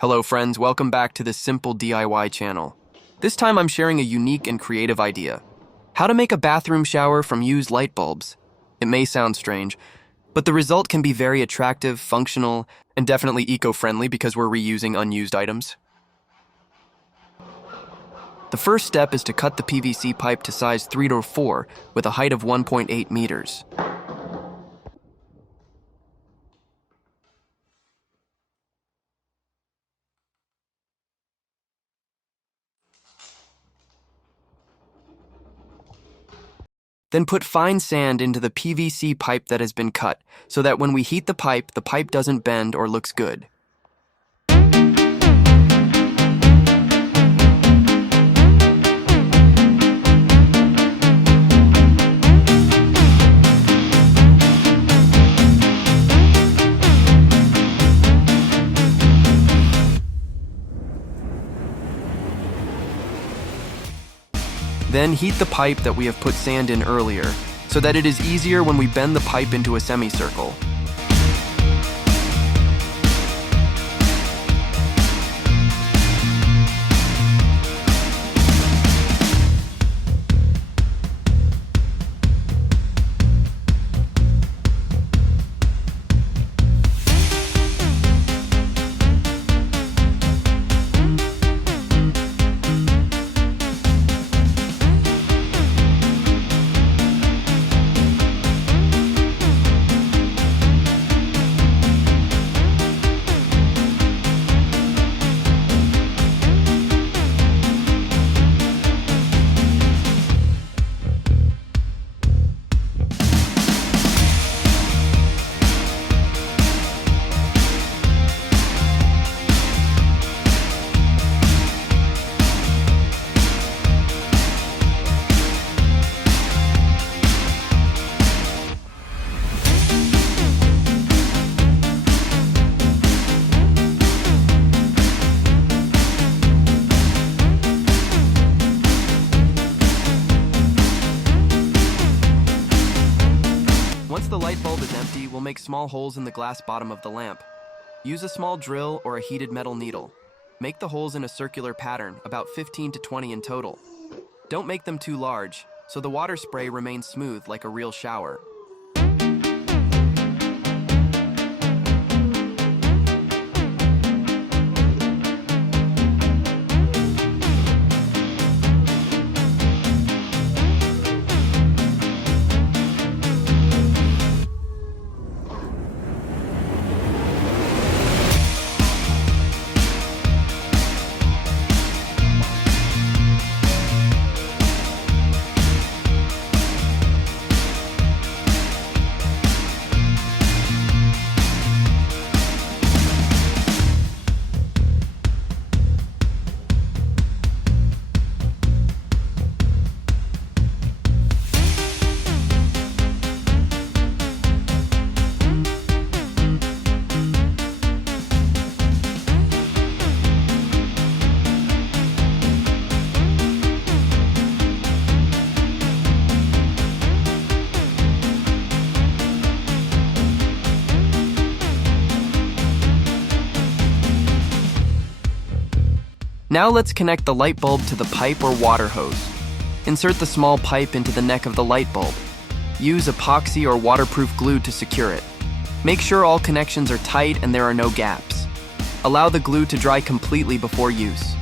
Hello friends, welcome back to the Simple DIY channel. This time I'm sharing a unique and creative idea. How to make a bathroom shower from used light bulbs. It may sound strange, but the result can be very attractive, functional, and definitely eco-friendly because we're reusing unused items. The first step is to cut the PVC pipe to size 3-4 with a height of 1.8 meters. Then put fine sand into the PVC pipe that has been cut, so that when we heat the pipe doesn't bend or looks good. Then heat the pipe that we have put sand in earlier, so that it is easier when we bend the pipe into a semicircle. Once the light bulb is empty, we'll make small holes in the glass bottom of the lamp. Use a small drill or a heated metal needle. Make the holes in a circular pattern, about 15 to 20 in total. Don't make them too large, so the water spray remains smooth like a real shower. Now let's connect the light bulb to the pipe or water hose. Insert the small pipe into the neck of the light bulb. Use epoxy or waterproof glue to secure it. Make sure all connections are tight and there are no gaps. Allow the glue to dry completely before use.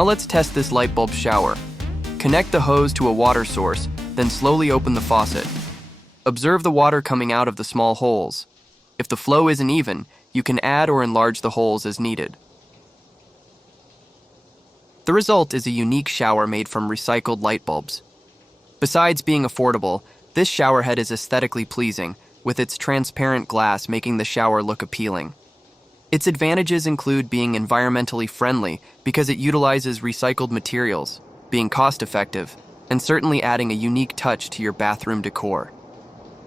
Now let's test this light bulb shower. Connect the hose to a water source, then slowly open the faucet. Observe the water coming out of the small holes. If the flow isn't even, you can add or enlarge the holes as needed. The result is a unique shower made from recycled light bulbs. Besides being affordable, this shower head is aesthetically pleasing, with its transparent glass making the shower look appealing. Its advantages include being environmentally friendly because it utilizes recycled materials, being cost-effective, and certainly adding a unique touch to your bathroom decor.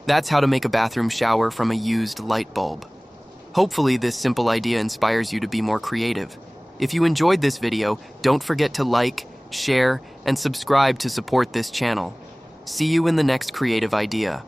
That's how to make a bathroom shower from a used light bulb. Hopefully, this simple idea inspires you to be more creative. If you enjoyed this video, don't forget to like, share, and subscribe to support this channel. See you in the next creative idea.